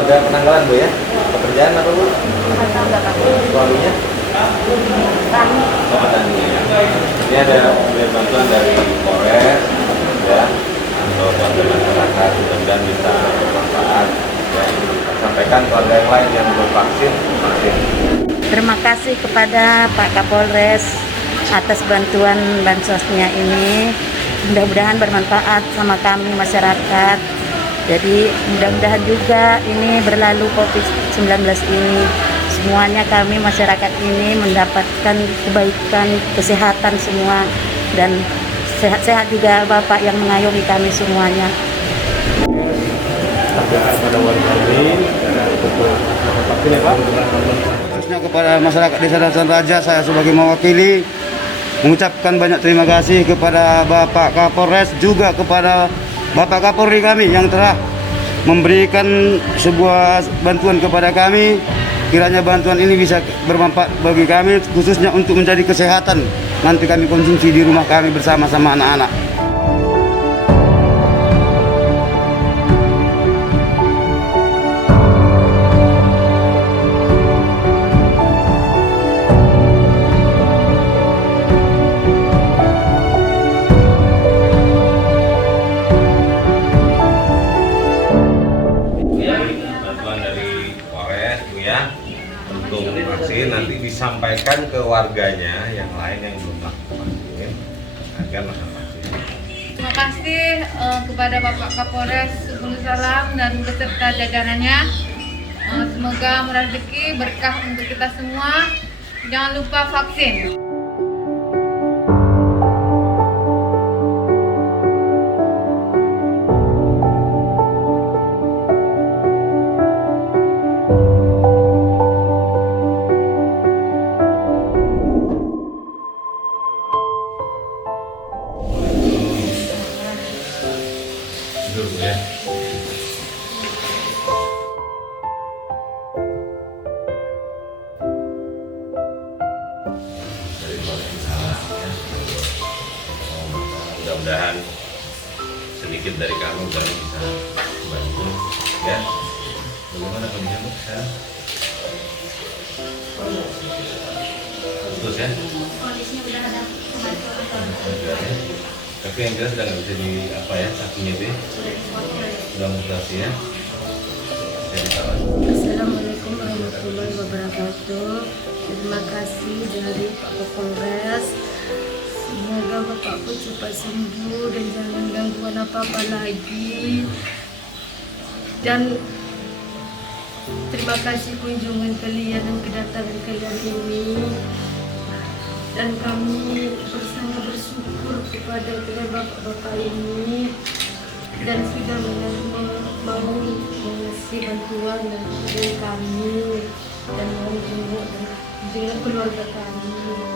warga Penanggalan Bu ya? Pekerjaan apa Bu? Suaminya? Tani. Oh, Tani ya. Ini ada pemberian bantuan dari Polres ya, untuk warga masyarakat, mudah-mudahan bisa bermanfaat ya. Sampaikan keluarga yang lain yang belum vaksin. Terima kasih kepada Pak Kapolres atas bantuan bansosnya ini. Mudah-mudahan bermanfaat sama kami masyarakat. Jadi mudah-mudahan juga ini berlalu COVID-19 ini. Semuanya kami masyarakat ini mendapatkan kebaikan, kesehatan semua. Dan sehat-sehat juga Bapak yang mengayomi kami semuanya. Pada warga ini untuk vaksin ya Pak. Khususnya kepada masyarakat Desa Dasan Raja, saya sebagai mewakili mengucapkan banyak terima kasih kepada Bapak Kapolres, juga kepada Bapak Kapolri kami yang telah memberikan sebuah bantuan kepada kami. Kiranya bantuan ini bisa bermanfaat bagi kami, khususnya untuk menjadi kesehatan. Nanti kami konsumsi di rumah kami bersama-sama anak-anak. Bantuan dari Polres Bu ya, untuk vaksin nanti disampaikan ke warganya yang lain yang belum melakukan vaksin agar melakukan vaksin. Terima kasih kepada Bapak Kapolres Subulu Salam dan beserta jajarannya. Semoga murah rezeki, berkah untuk kita semua. Jangan lupa vaksin. Dulu ya. Mudah-mudahan sedikit dari kami bisa membantu ya. Bagaimana kondisinya Bu? Terus ya? Kondisinya udah ada Kemajuannya. Tapi yang jelas sudah nggak bisa di apa ya, kakinya itu ya? Sudah mutasi ya? Jadi salah. Assalamualaikum warahmatullahi wabarakatuh. Terima kasih dari Pak Kapolres. Semoga Bapakku cepat sembuh dan jangan gangguan apa-apa lagi. Dan terima kasih kunjungan kalian dan kedatangan kalian ini. Dan kami bersama bersyukur kepada bapak-bapak ini dan sudah mau mengasih bantuan dan kami dan mau jenguk dengan keluarga kami.